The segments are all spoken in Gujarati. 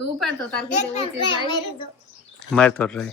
તું પણ તો તાર કીધે ઊંચી જાય માર તો રહી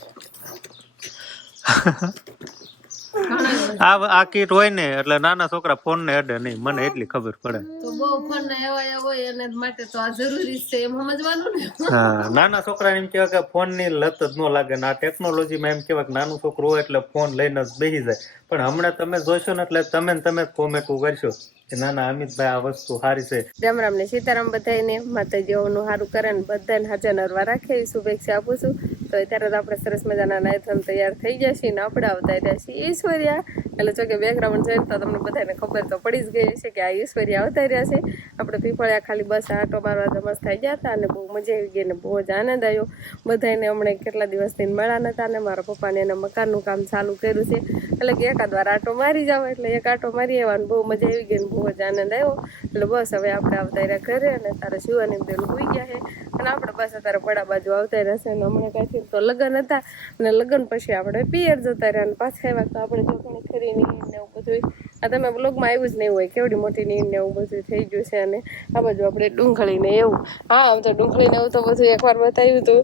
આ કીટ હોય ને એટલે નાના છોકરા ફોન ને અડે નહીં, મને એટલી ખબર પડે. તો બહુ ફોન ના એવા હોય એને માટે તો આ જરૂરી છે એમ સમજવાનું ને. હા, નાના છોકરાને એમ કહેવાય કે ફોન ની લત જ ન લાગે ને આ ટેકનોલોજીમાં એમ કહેવાય કે નાનું છોકરું હોય એટલે ફોન લઈને જ બેસી જાય. પણ હમણાં તમે જોશો ને એટલે તમે કોમેન્ટ કરશો કે નાના અમિતભાઈ આ વસ્તુ સારી છે. રામ રામ ને સીતારામ બધાને માતાજીઓનું સારું કરે ને બધાને હાજર નરવા રાખે એવી શુભેચ્છા આપું છું. તો અત્યારે તો આપણે સરસ મજાના નાયથન તૈયાર થઈ જશે ને આપણે આવતા રહ્યા છીએ ઈશ્વરિયા. એટલે જો કે બેકગ્રાઉન્ડ જોઈને તો તમને બધાને ખબર તો પડી જ ગઈ છે કે આ ઈશ્વરિયા આવતા રહ્યા છે. આપણે પીપળિયા ખાલી બસ આટો મારવા જમસ થઈ ગયા હતા અને બહુ મજા આવી ગઈ ને બહુ જ આનંદ આવ્યો. બધાને હમણાં કેટલા દિવસથી મળ્યા નતા ને મારા પપ્પાને એને મકાનનું કામ ચાલુ કર્યું છે એટલે કે એકાદ વાર આટો મારી જાવ એટલે એક આટો મારી આવવાનો બહુ મજા આવી ગઈ ને બહુ જ આનંદ આવ્યો. એટલે બસ હવે આપણે આવતા રહ્યા ઘરે અને તારે શિવાની બેન હોઈ ગયા છે અને આપણે બસ અત્યારે પડા બાજુ આવતા રહેશે ને હમણાં કાંઈથી તો લગ્ન હતા અને લગ્ન પછી આપણે પિયર જતા રહ્યા અને પાછા આવ્યા તો આપણે જો ઘણી ખરી નીંદ ને એવું બધું આ તમે બ્લોગમાં આવ્યું જ નહીં હોય કેવડી મોટી નીંદ ને એવું બધું થઈ ગયું છે. અને આ બાજુ આપણે ડુંગળીને એવું હા આમ તો ડુંગળીને એવું તો બધું એકવાર બતાવ્યું હતું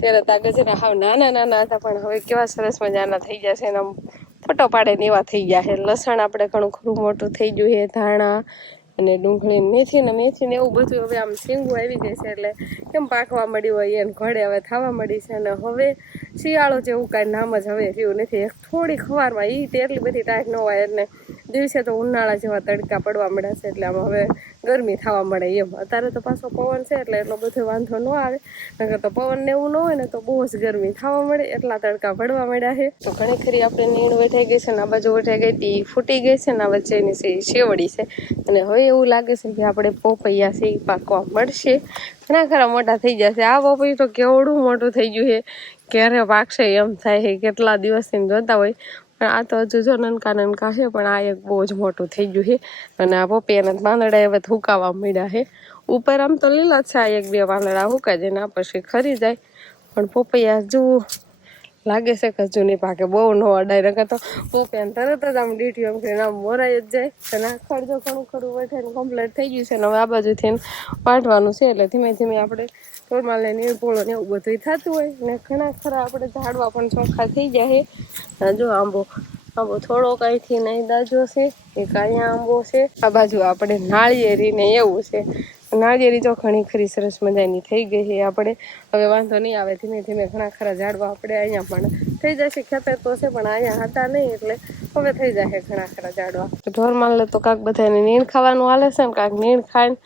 ત્યારે તાકે છે ને હાવ નાના હતા પણ હવે કેવા સરસ મજાના થઈ જશે ને આમ ફોટો પાડે ને એવા થઈ ગયા છે. લસણ આપણે ઘણું ખરું મોટું થઈ ગયું છે, ધાણા અને ડુંગળી મેથી ને એવું બધું હવે આમ શીંગું આવી ગઈ છે એટલે કેમ પાકવા મળી હોય એને ઘડે હવે થવા મળી છે. અને હવે શિયાળો જેવું કાંઈ નામ જ હવે રહ્યું નથી. થોડી ખવારમાં એ એટલી બધી ટાઈટ ન હોય એટલે દિવસે તો ઉનાળા જેવા તડકા પડવા મળ્યા છે એટલે આમ હવે ગરમી થવા મળે એમ. અત્યારે તો પાછો પવન છે એટલે એટલો બધો વાંધો ન આવે નકર તો પવન ને એવું ન હોય ને તો બહુ જ ગરમી થવા મળે એટલા તડકા પડવા મળ્યા છે. તો ઘણી ખરી આપણે નીણ વેઠાઈ ગઈ છે ને આ બાજુ વેઠાઈ ગઈ હતી ફૂટી ગઈ છે ને આ વચ્ચેની છે શેવડી છે અને હવે એવું લાગે છે કે આપણે પોપૈયા છે એ પાકવા મળશે. ઘણા ખરા મોટા થઈ જશે. આ પોપૈયું તો કેવડું મોટું થઈ ગયું છે ક્યારે પાકશે એમ થાય છે કેટલા દિવસથી જોતા હોય પણ આ તો હજુ જો નનકા છે પણ આ એક બહુ જ મોટું થઈ ગયું છે. અને આ પોપૈયાના પાંદડા હવે હુકાવા મળ્યા છે. ઉપર આમ તો લીલા છે આ એક બે પાંદડા હુકાઈ જાય ને આ પછી ખરી જાય પણ પોપૈયા હજુ લાગે છે કે હજુ નહીં પાકે બહુ ન અડાય નકર તો પોપૈયાને તરત જ આમ ડીટીઓ એમ કરીને આમ મોરાઈ જ જાય. અને આખર જો ઘણું ખરું વઠાઈને કમ્પ્લીટ થઈ ગયું છે ને હવે આ બાજુથી વાટવાનું છે એટલે ધીમે ધીમે આપણે ટોળમાં લઈને નીરપોળો ને એવું બધું થતું હોય ને ઘણા ખરા આપણે ઝાડવા પણ ચોખ્ખા થઈ જાય છે. જો આંબો થોડો કાંઈથી નહીં દાજો છે એક અહીંયા આંબો છે આ બાજુ આપણે નાળિયેરી ને એવું છે. નાળિયેરી તો ઘણી ખરી સરસ મજાની થઈ ગઈ છે. આપણે હવે વાંધો નહીં આવે ધીમે ધીમે ઘણા ખરા ઝાડવા આપણે અહીંયા પણ થઈ જશે. ખેતર તો છે પણ અહીંયા હતા નહીં એટલે હવે થઈ જશે ઘણા ખરા ઝાડવા. ઢોરમાં લે તો કાંક બધાને નીણ ખાવાનું હાલે છે ને કાંક નીણ ખાઈને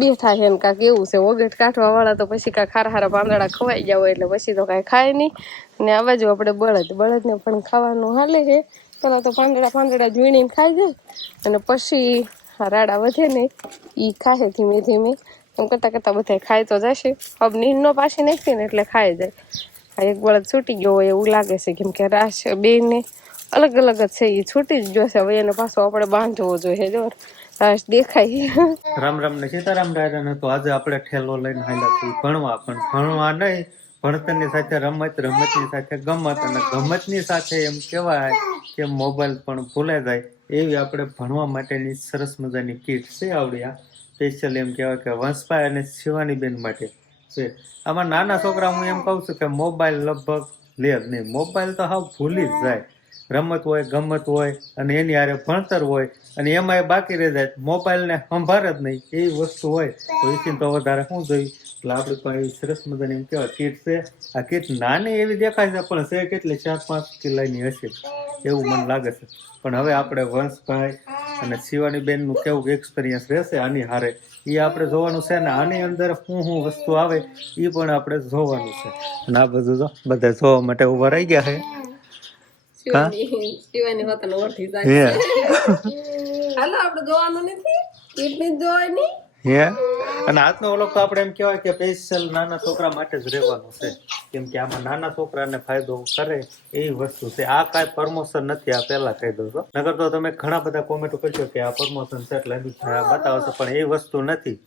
બેઠા છે ને કાંક એવું છે. ઓગેટ કાઢવા વાળા તો પછી કાંક હારા પાંદડા ખવાઈ ગયા હોય એટલે પછી તો કાંઈ ખાય નહીં. અને આ બાજુ આપણે બળદને પણ ખાવાનું હાલે છે. પેલા તો પાંદડા ઝીણીને ખાઈ જાય અને પછી રાડા વધે ને એ ખાય ધીમે ધીમે એમ કરતાં બધા ખાઈ તો જશે. હવે નીંદનો પાછી નાખી ને એટલે ખાઈ જાય. આ એક બળદ છૂટી ગયો હોય એવું લાગે છે કેમ કે રાશ બેને અલગ અલગ જ છે એ છૂટી જ જોશે. હવે એને પાછો આપણે બાંધવો જોઈએ જો રાશ દેખાય. રામ રામ ને સીતારામ રાયરા તો આજે આપણે ઠેલો લઈને હાલ્યા છીએ ભણવા, પણ ભણવા નહીં ભણતરની સાથે રમત, રમતની સાથે ગમત અને ગમતની સાથે એમ કહેવાય કે મોબાઈલ પણ ભૂલાઈ જાય એવી આપણે ભણવા માટેની સરસ મજાની કીટ છે. આવડી આ સ્પેશિયલ એમ કહેવાય કે વંશભાઈ અને શિવાની બેન માટે છે. આમાં નાના છોકરા હું એમ કહું છું કે મોબાઈલ લગભગ લે જ નહીં. મોબાઈલ તો હાવ ભૂલી જ જાય. રમત હોય, ગમત હોય અને એની હારે ભણતર હોય અને એમાં બાકી રહી જાય. મોબાઈલને સંભાળે જ નહીં એવી વસ્તુ હોય તો એથી તો વધારે શું જોયું. એટલે આપણે પણ એવી સરસ મજાની એમ કહેવાય કીટ છે. આ કીટ નાની એવી દેખાય છે પણ છે કેટલી 4-5 કિલોની હશે એવું મને લાગે છે. પણ હવે આપણે વંશભાઈ અને શિવાની બેનનું કેવું એક્સપિરિયન્સ રહેશે આની હારે એ આપણે જોવાનું છે. અને આની અંદર શું વસ્તુ આવે એ પણ આપણે જોવાનું છે. અને આ બધું તો બધા જોવા માટે ઉભા રહી ગયા છે. શિવાની હોતન ઓળખી જાય. હાલો આપણે જોવાનું નથી કીટની જોવાની હે. અને આજનો વ્લોગ તો આપણે એમ કહેવાય કે સ્પેશિયલ નાના છોકરા માટે જ રહેવાનું છે કેમ કે આમાં નાના છોકરાને ફાયદો કરે એવી વસ્તુ છે. આ કાંઈ પ્રમોશન નથી, આ પહેલા કહી દઉં છો. નગર તો તમે ઘણા બધા કોમેન્ટ કરશો કે આ પ્રમોશન છે એટલે બતાવો છો પણ એ વસ્તુ નથી.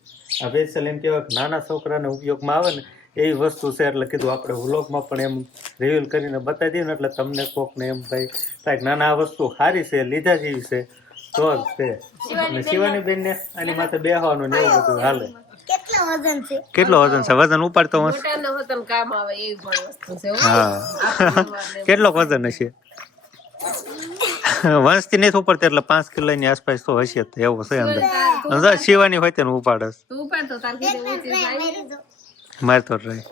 આ સ્પેશિયલ એમ કહેવાય કે નાના છોકરાને ઉપયોગમાં આવે ને એવી વસ્તુ છે એટલે કીધું આપણે વ્લોગમાં પણ એમ રિવીલ કરીને બતાવી દઈએ ને એટલે તમને કોકને એમ ભાઈ કાંઈક નાના આ વસ્તુ સારી છે લીધા જેવી છે તો જ છે. અને શિવાની બેન ને આની માથે બેહવાનું ને એવું બધું હાલે. કેટલો વજન છે? વજન ઉપાડતો વંશ? મોટાને હોતન કામ આવે એવી પણ વસ્તુ છે હો. હા કેટલો વજન હશે? વંશ થી નથી ઉપડતો એટલે 5 કિલોની આસપાસ તો હશે જ, એવું છે અંદર. શિવાની હોય તેને ઉપાડસ તું ઉપાડ તો તાર કીધે ઊંચી જાય. મારે તો રહી.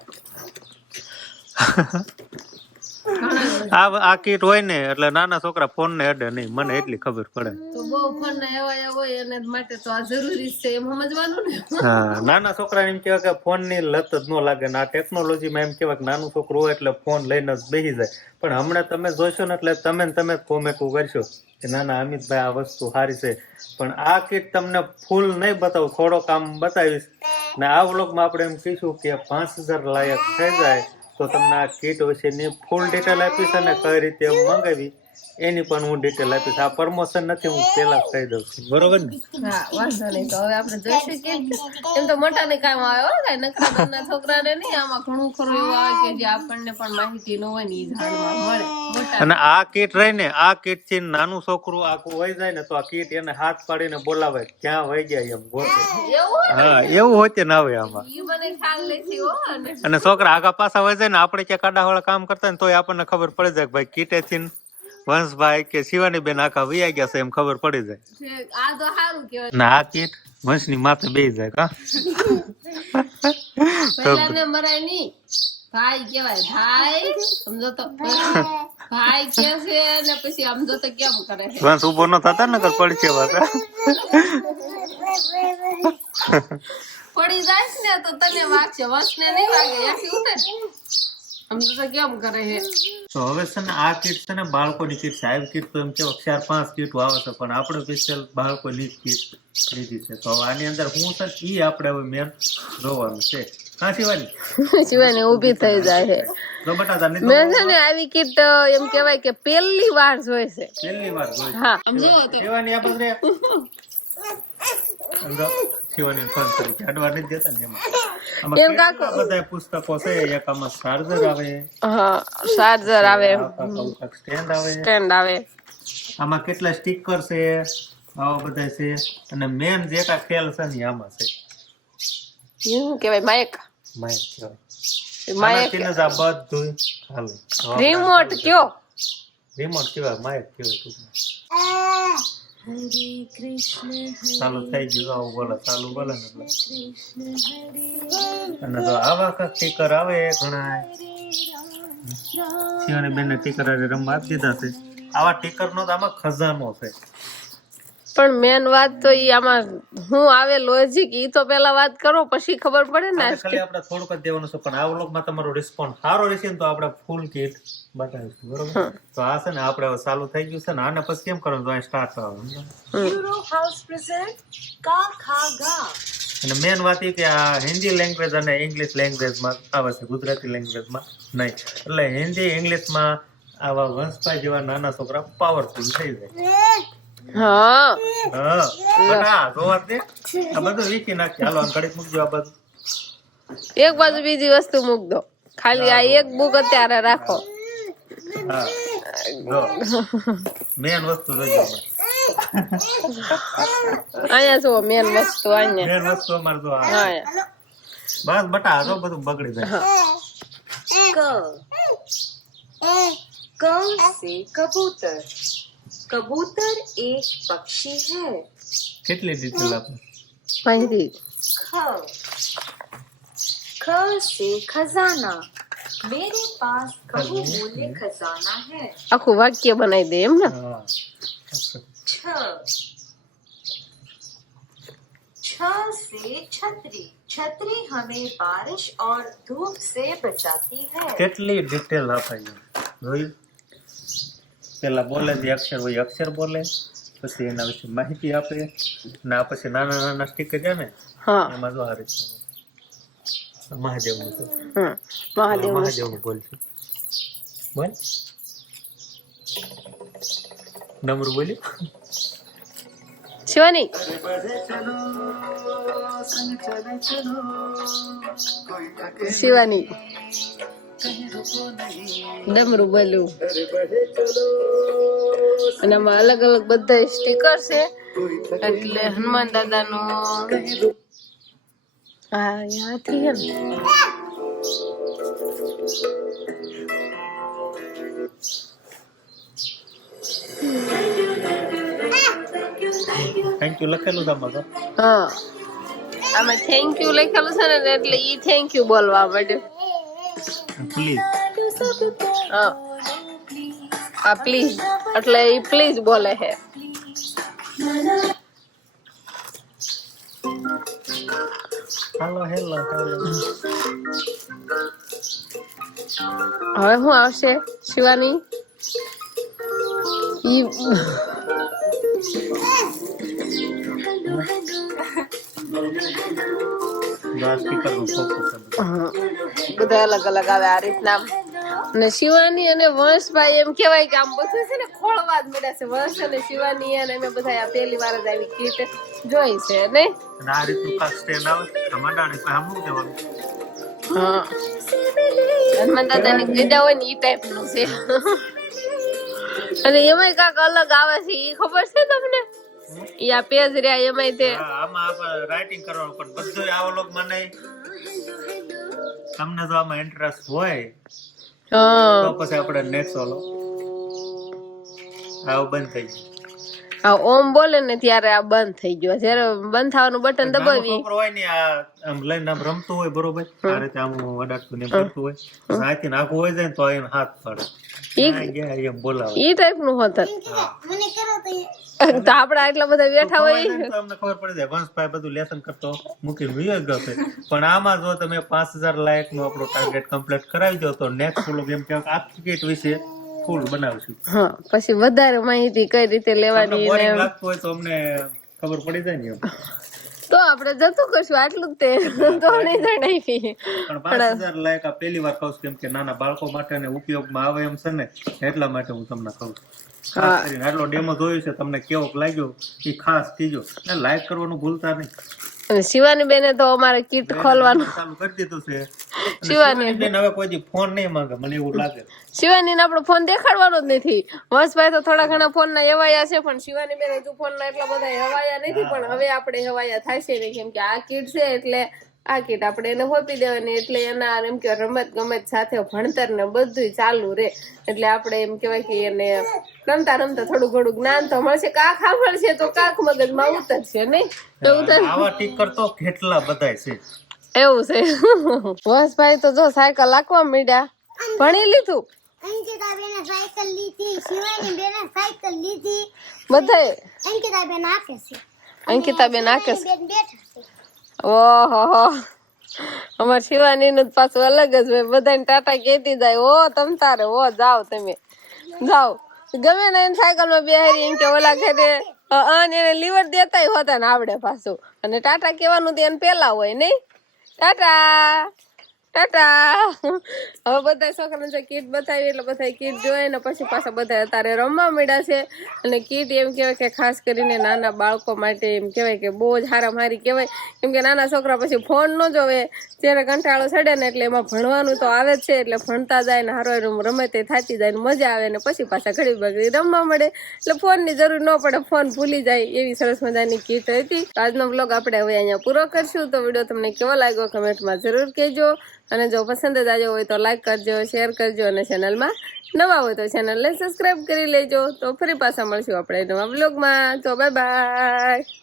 આ કીટ હોય ને એટલે નાના છોકરા ફોન ને અડે નહીં, મને એટલી ખબર પડે. તો બહુ ફોન ના એવા હોય એને માટે તો આ જરૂરી છે એમ સમજવાનું ને. હા નાના છોકરા એમ કહેવાય કે ફોન ની લત જ ન લાગે ને. આ ટેકનોલોજીમાં એમ કહેવાય કે નાનું છોકરું હોય એટલે ફોન લઈને જ બેસી જાય. પણ હમણાં તમે જોશો ને એટલે તમે કોમેન્ટ કરશો કે ના ના અમિતભાઈ આ વસ્તુ સારી છે. પણ આ કીટ તમને ફૂલ નહીં બતાવું, થોડોક આમ બતાવીશ ને આ વ્લોગમાં આપણે એમ કહીશું કે 5000 લાયક થઈ જાય તો તમને આ કીટ વિશેની ફૂલ ડિટેલ આપીશ અને કઈ રીતે મંગાવી એની પણ હું ડિટેલ આપીશ. આ પ્રમોશન નથી, હું પેલા કહી દઉં છું, બરોબર ને? હા વાંધો નહીં. તો હવે આપણે જોઈશું કે એમ તો મોટા ને કામ આવે હો, કઈ નખરા ઘરના છોકરાને નહીં. આમાં ઘણું ખરું એવું આવે કે જે આપણને પણ માહિતી ન હોય ને એ જાણવા મળે. મોટા અને આ કીટ રહી ને, આ કીટ થી નાનું છોકરું આખું વહી જાય ને તો આ કીટ એને હાથ પાડીને બોલાવે ક્યાં વહી ગયા એમ ગોતે. એવું હા એવું હોય તે ના હોય આમાં. ઈ મને ખ્યાલ નથી હો. અને છોકરા આગા પાછા વહી જાય ને, આપણે ક્યાં કાડાવાળા કામ કરતા હોય ને તોય આપણને ખબર પડી જાય કે ભાઈ કીટે થી વંશભાઈ કે શિવાની બેન આખા વૈયા ગયા છે એમ ખબર પડી જાય. આ તો સારું કહેવાય. ના આ કીટ વંશની માથે બેસી જાય કા. પહેલાને મરાય નહીં, ભાઈ કહેવાય. ભાઈ સમજો તો ભાઈ કે છે ને પછી સમજો તો કેમ કરે છે. વંશ ઉભો ન થતા ને કર પડશે વાત. પડી જાય ને તો તને વાગશે, વંશને નહીં વાગે. એથી ઉતર સમજો તો કેમ કરે છે. તો હવે છે ને આ કીટ છે ને બાળકોની કીટ છે. આવી કીટ તો એમ કેવો 4-5 કીટ આવે છે પણ આપણે સ્પેશિયલ બાળકોની કીટ લીધી છે. તો આની અંદર શું છે ઈ આપણે હવે મેન જોવાનું છે. હા શિવાની શિવાની ઊભી થઈ જાય છે. જો બટા તને મેં છે ને આવી કીટ એમ કહેવાય કે પહેલી વાર જોઈ છે. પહેલી વાર જોઈ. હા સમજો તો શિવાની આ બદરે સમજો શિવાની ફોન કરી કે અડવા નથી દેતા ને એમાં. આમાં એમ કાકો બધા પુસ્તકો છે. એક આમાં ચાર્જર આવે, હા ચાર્જર આવે, સ્ટેન્ડ આવે, સ્ટેન્ડ આવે, આમાં કેટલા સ્ટીકર છે, આવા બધા છે. અને મેન જે કા ખેલ છે ને આમાં છે શું કહેવાય માઇક. માઇક કહેવાય. માઇક આનાથી જ આ બધું હાલે. રિમોટ કયો રિમોટ કહેવાય, માઇક કહેવાય ટૂંકમાં. ચાલુ થઈ ગયું આવું બોલે, ચાલુ બોલે ને એટલે. અને તો આવા કાંઈક સ્ટીકર આવે ઘણા. શિવાની બેન ટીકર રમવા આપી દીધા છે. આવા ટીકર નો તો આમાં ખજાનો છે. પણ મેન વાત તો ઈ આમાં હું આવે લોજિક ઈ તો પેલા વાત કરો પછી ખબર પડે ને. ખાલી આપણે થોડુંક જ દેવાનું છે પણ આ વ્લોગમાં તમારો રિસ્પોન્સ સારો રહેશે ને તો આપણે ફૂલ કીટ બતાવીશું, બરોબર? તો આ છે ને આપણે હવે ચાલુ થઈ ગયું છે ને આને પછી કેમ કરવાનું તો અહીં સ્ટાર્ટ કરવાનું. અને મેન વાત એ કે આ હિન્દી લેંગ્વેજ અને ઇંગ્લિશ લેંગ્વેજમાં આવે છે, ગુજરાતી લેંગ્વેજમાં નહીં. એટલે હિન્દી ઇંગ્લિશમાં આવા વંશભાઈ જેવા નાના છોકરા પાવરફુલ થઈ જાય. હા હા બટા જોવા દે આ બધું વીખી નાખી. હાલો ઘડીક મૂકજો આ બધું. એક બાજુ બીજી વસ્તુ મૂક દો, ખાલી આ એક બુક અત્યારે રાખો. હા જો મેન વસ્તુ જોઈજો આપણે. અહીંયા જુઓ મેન વસ્તુ અહીંયા. મેન વસ્તુ અમારે જો આ હા બસ બટા આ જો બધું બગડી જાય. क से कबूतर. कबूतर एक पक्षी है. કેટલી ડિટેલ આપે. પાંચથી ख से खजाना. मेरे पास बहुमूल्य खजाना है. આખું વાક્ય બનાવી દે એમ ને. હા छ से छतरी. छतरी हमें बारिश और धूप से बचाती है. કેટલી ડિટેલ આપે જોયું. પેલા બોલે જે અક્ષર હોય અક્ષર બોલે, પછી એના વિશે માહિતી આપે ને આ પછી નાના નાના સ્ટીકર છે ને હા એમાં જો આ રીતનું મહાદેવનું છે. મહાદેવ મહાદેવનું બોલશું. બોલ નમરું બોલ્યું. શિવાની શિવાની ડમરું બોલું. અને આમાં અલગ અલગ બધા સ્ટીકર છે એટલે હનુમાન દાદાનું હા યાથી હે ને થેન્ક યુ લખેલું છે આમાં તો. હા આમાં થેન્ક યુ લખેલું છે ને એટલે ઈ થેન્ક યુ બોલવા માંડ્યો. પ્લીઝ. હા આ પ્લીઝ એટલે ઈ પ્લીઝ બોલે છે. હાલો હેલો હેલો. હવે શું આવશે શિવાની ઈ સ્પીકર નું ફોકસ બધા અલગ અલગ આવે આ રીતના. અને શિવાની અને વંશભાઈ એમ કેવાય કે આમ બધું છે ને ખોળવા જ મળ્યા છે. વંશ અને શિવાની અને અમે બધા આ પહેલી વાર જ આવી કીટ જોઈ છે નહીં. અને આ રીતનું કાંક સ્ટેન્ડ આવે ટમાટાની પાસે આમ શું કહેવાનું? હા હનુમાન દાદાની ગદા હોય ને ઈ ટાઈપ નું છે. અને એમાંય કાંક અલગ આવે છે ઈ ખબર છે તમને? ઈ આ પેજ રહ્યા એમાંય તે આમાં આપણે રાઇટિંગ કરવાનું પણ બધું આ વ્લોગમાં નહીં. તમને જો આમાં ઇન્ટરેસ્ટ હોય તો પછી આપણે નેક્સ્ટ ઓલો આવું બંધ થઈ ગયું. આ ઓમ બોલે ને ત્યારે આ બંધ થઈ ગયો. જયારે બંધ થવાનું બટન દબાવી છોકરો હોય ને આ આમ લઈને આમ રમતું હોય બરોબર આ રીતે આમ વડાડતું ને એમ કરતું હોય સાથી નાખવું હોય જાય ને તો એને હાથ પડે એમ બોલાવે ઈ ટાઈપ નું હોત. તો આપડા એટલા બધા બેઠા હોય તો અમને ખબર પડી જાય વંશભાઈ બધું લેસન કરતો મૂકીને વિયો ગયો છે. પણ આમાં જો તમે 5000 લાયક નો આપણો ટાર્ગેટ કમ્પ્લીટ કરાવી દો તો નેક્સ્ટ વ્લોગ એમ કે આખી કીટ વિશે ફૂલ બનાવશું. હા પછી વધારે માહિતી કઈ રીતે લેવાની ને બોરિંગ લાગતું હોય તો અમને ખબર પડી જાય ને એમ. તો આપણે જતું કરશું આટલું જ તે તો નહીં જણાવી. પણ 5000 લાયક આ પહેલી વાર કહું છું કેમ કે નાના બાળકો માટે ને ઉપયોગમાં આવે એમ છે ને એટલા માટે હું તમને કહું છું. ખાસ કરીને આટલો ડેમો જોયો છે તમને કેવો લાગ્યો એ ખાસ કીજો ને લાઈક કરવાનું ભૂલતા નહીં. અને શિવાની બેને તો અમારે કીટ ખોલવાનું ચાલુ કરી દીધું છે. શિવાની બેન હવે કોઈ દી ફોન નહીં માંગે મને એવું લાગે. શિવાની ને આપણો ફોન દેખાડવાનો જ નથી. વંશભાઈ તો થોડા ઘણા ફોન ના એવાયા છે પણ શિવાની બેન હજુ ફોન ના એટલા બધા હવાયા નથી. પણ હવે આપણે હવાયા થશે નહીં કેમ કે આ કીટ છે એટલે આ કીટ આપણે એને હોપી દેવાની એટલે એના એમ કે રમત ગમત સાથે ભણતર ને બધું ચાલુ રે એટલે આપણે એમ કેવાય કે એને રમતા રમતા થોડું ઘણું જ્ઞાન તો મળશે. કાક સાંભળશે તો કાક મગજમાં ઉતરશે નહીં તો આવા ટીકર તો કેટલા બધાય છે એવું છે. વંશભાઈ તો જો સાયકલ લાકવા માંડ્યા. ભણી લીધું અંકિતાબેને સાયકલ લીધી, શિવાની બેને સાયકલ લીધી, બધાય અંકિતાબેન આપે છે. અંકિતાબેન આકે છે. બેન બેઠા છે. ઓહો અમાર શિવાની નું પાછું અલગ જ હોય. બધાને ટાટા કેતી જાય ઓ તમ તારે ઓ જાઓ તમે જાઓ ગમે ને એને સાયકલ માં બેહારી એમ કે ઓલા ઘરે એને લીવર દેતા હોતા ને આવડે પાછું. અને ટાટા કેવાનું તો એને પેલા હોય નહીં ટાટા ટાટા. હવે બધા છોકરાને કીટ બતાવી એટલે બધા કીટ જોઈ ને પછી પાછા બધા અત્યારે રમવા મળ્યા છે. અને કીટ એમ કહેવાય કે ખાસ કરીને નાના બાળકો માટે એમ કહેવાય કે બહુ જ હારામારી કહેવાય કેમ કે નાના છોકરા પછી ફોન ન જોવે જ્યારે કંટાળો ચડે ને એટલે એમાં ભણવાનું તો આવે જ છે એટલે ભણતા જાય ને હારો રમે તે થાતી જાય ને મજા આવે ને પછી પાછા ઘડી બગડી રમવા મળે એટલે ફોનની જરૂર ન પડે ફોન ભૂલી જાય એવી સરસ મજાની કીટ હતી. આજનો બ્લોગ આપણે હવે અહીંયા પૂરો કરશું. તો વિડીયો તમને કેવો લાગ્યો કમેન્ટમાં જરૂર કહેજો. અને જો પસંદ જ આવ્યો હોય તો લાઈક કરજો શેર કરજો અને ચેનલમાં નવા હોય તો ચેનલને સબસ્ક્રાઇબ કરી લેજો. તો ફરી પાછા મળશું આપણે નવા બ્લોગમાં. તો બાય બાય.